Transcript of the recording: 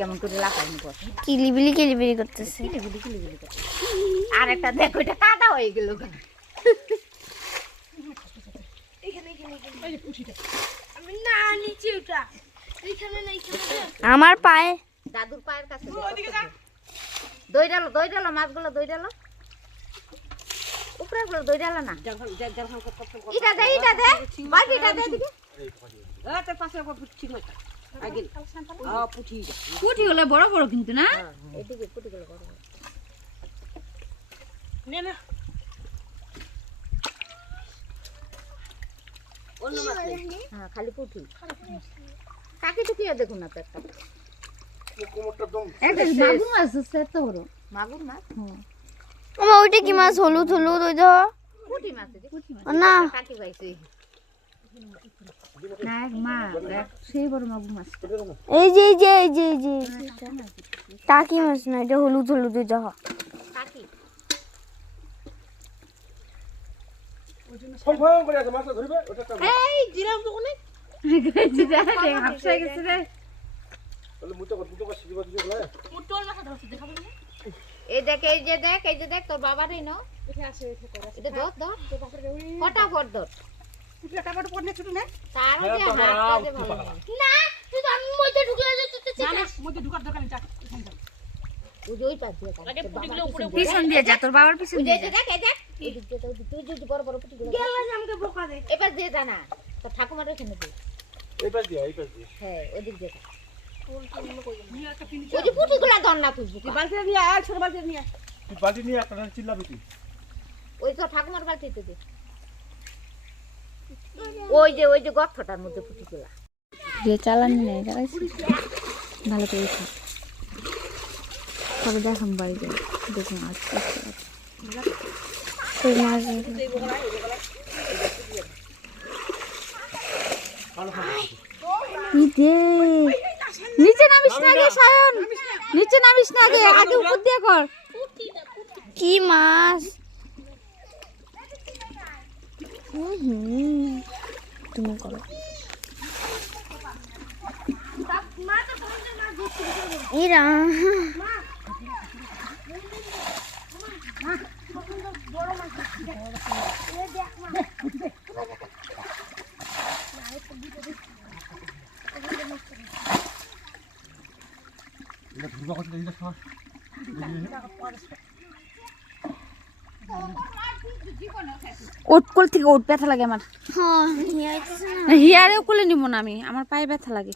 কেমন করে লাগাইনি কিলিবিলি করতেছে। আর একটা দেখো এটা কাদা হয়ে গেল। আমার পায়ে দাদুর পায়ের কাছে দই ডালো মাছগুলো দই ডালো উপরে গুলো দই ডালো না। এটা দে বাকিটা দে দিকে। পুঁটি হলে বড় বড় কিন্তু না এদিকে পুঁটিগুলো বড় বড়। হ্যাঁ খালি পুঁটি কাকি তো কি দেখুন না তো একটা মাগুর মাছ আছে এত বড় মাগুর মাছ। আমার ওইটা কি মাছ? হলুদ ওই ধর পুঁটি মাছ না কাকি পাইছে না মা সেই বড় মাগুর মাছ। এই যে টাকি মাছ না, এটা হলুদ ওই ধর কাকি। এই জিরাম তো কোনে জিরা রে হাফসা গেছে রে এই দেখ তোর বাবারই না এটা ধর ফটাফট ধর তার আগে হাতটা দে ভালো না তুই তো আমি মধ্যে ঢুকে যাচ্ছিস না মধ্যে ঢুকার দোকানে যা ওই পাশ দিয়ে আগে পুটিগুলো উপরে পিছন দিয়ে যা, তোর বাবার পিছন দিয়ে যা। দেখ তুই যদি বড় বড় পুটিগুলো গেল আমাকে বোকা দে এবার দিয়ে জানা তো ঠাকুমার ওখানে দে এই পাশ দিয়ে হ্যাঁ ওদিক দিয়ে ওই যে পুটিগুলো ধর না তুই বালতি নিয়ে আয়, ছোট বালতি নিয়ে তুই বালতি নিয়ে একটা চিল্লাবি তুই। ওই তো ঠাকুমার বালতিতে দে ওই যে গর্তটার মধ্যে পুটিগুলো যে চালানি নেই চালাইছি ভালো করে খা তবে দেখাম বাড়িতে দেখুন আজকে কই মাছ নিচে নামিস না রে সায়ন, নিচে নামিস না রে, আগে উপর দিয়ে কর। কি মাছ? তুমি করো। এরা ওট কোল থেকে ওট ব্যথা লাগে আমার। হ্যাঁ হিয়ারেও কোলে নিব না আমি, আমার পায়ে ব্যথা লাগে।